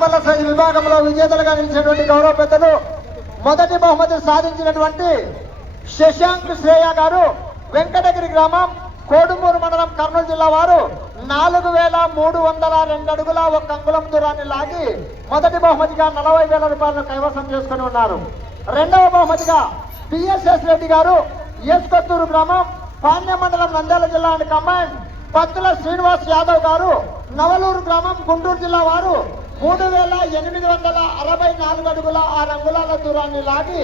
ఆడపల్ల size విభాగంలో విజేతలుగా నిలిచినటువంటి గౌరవ పెద్దలు మొదటి బహుమతి సాధించినటువంటి శశాంక్ శ్రేయ గారు వెంకటగిరి గ్రామం కోడుమూరు మండలం కర్నూలు జిల్లా వారు నాలుగు వేల మూడు వందల రెండు అడుగుల ఒక అంగుళం దూరాన్ని లాగి మొదటి బహుమతిగా నలభై వేల రూపాయలను కైవసం చేసుకుని ఉన్నారు. రెండవ బహుమతిగా పిఎస్ఎస్ రెడ్డి గారు ఎస్ కొత్తూరు గ్రామం పాణ్య మండలం నంద్యాల జిల్లా అండ్ కమాండ్ పత్తుల శ్రీనివాస్ యాదవ్ గారు నవలూరు గ్రామం గుంటూరు జిల్లా వారు మూడు వేల ఎనిమిది వందల అరవై నాలుగు అడుగుల ఆరు అంగుళాల దూరాన్ని లాగి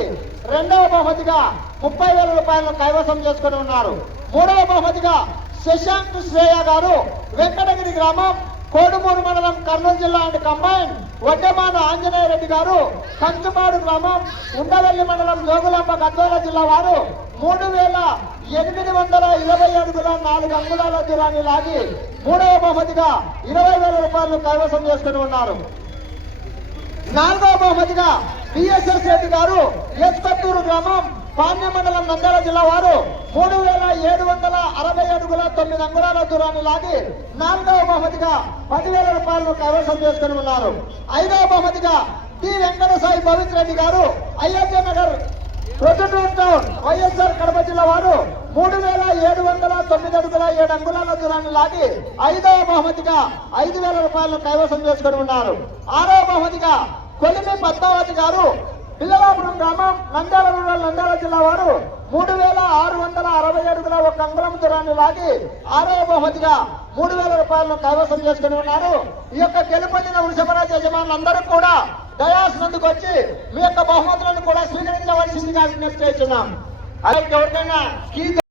రెండవ బహుమతిగా ముప్పై వేల రూపాయలను కైవసం చేసుకుని ఉన్నారు. మూడవ బహుమతిగా శశాంక్ శ్రేయ గారు వెంకటగిరి గ్రామం కోడుమూరు మండలం కర్నూలు జిల్లా అండ్ కంబైన్ వడ్డమాన ఆంజనేయ రెడ్డి గారు కంచుపాడు గ్రామం ఉండవల్లి మండలం జోగులాంబ గద్వాల జిల్లా వారు మూడు వేల ఎనిమిది వందల ఇరవై అడుగుల నాలుగు అంగుళాల దూరాన్ని లాగి మూడవ బహుమతిగా ఇరవై వేల రూపాయలు కైవసం చేసుకుని ఉన్నారు. నాలుగవ బహుమతిగా బిఎస్ఎస్ రెడ్డి గారు ఎస్ గ్రామం పాణ్య మండలం నంద్యాల జిల్లా వారు మూడు వేల ఏడు వందల అరవై అడుగుల తొమ్మిది అంగుళాల దూరాన్ని లాగి నాలుగవ బహుమతిగా పదివేల రూపాయలను కైవసం చేసుకుని ఉన్నారు. ఐదవ బహుమతిగా టి వెంకట సాయి భవిత్ రెడ్డి గారు అయోధ్య నగర్ ప్రొద్దుటూరు టౌన్ వైఎస్ఆర్ కడప జిల్లా వారు మూడు వేల ఏడు వందల తొమ్మిది అడుగుల ఏడు అంగుళాల దూరాన్ని లాగి ఐదవ బహుమతిగా ఐదు వేల రూపాయలను కైవసం చేసుకుని ఉన్నారు. ఆరవ బహుమతిగా కొలిమి పద్మావతి గారు పిల్లలాపురం గ్రామం నంద్యాల రూరల్ నంద్యాల జిల్లా వారు మూడు వేల ఆరు వందల అరవై అడుగుల ఒక అంగుళం దూరాన్ని లాగి ఆరవ బహుమతిగా మూడు వేల రూపాయలను కైవసం చేసుకుని ఉన్నారు. ఈ యొక్క గెలుపొందిన వృషభరాజ యజమానులందరూ కూడా దయాస్ నందుకు వచ్చి మీ యొక్క బహుమతులను కూడా స్వీకరించవలసిందిగా విజ్ఞప్తి చేస్తున్నాం. ఎవరికైనా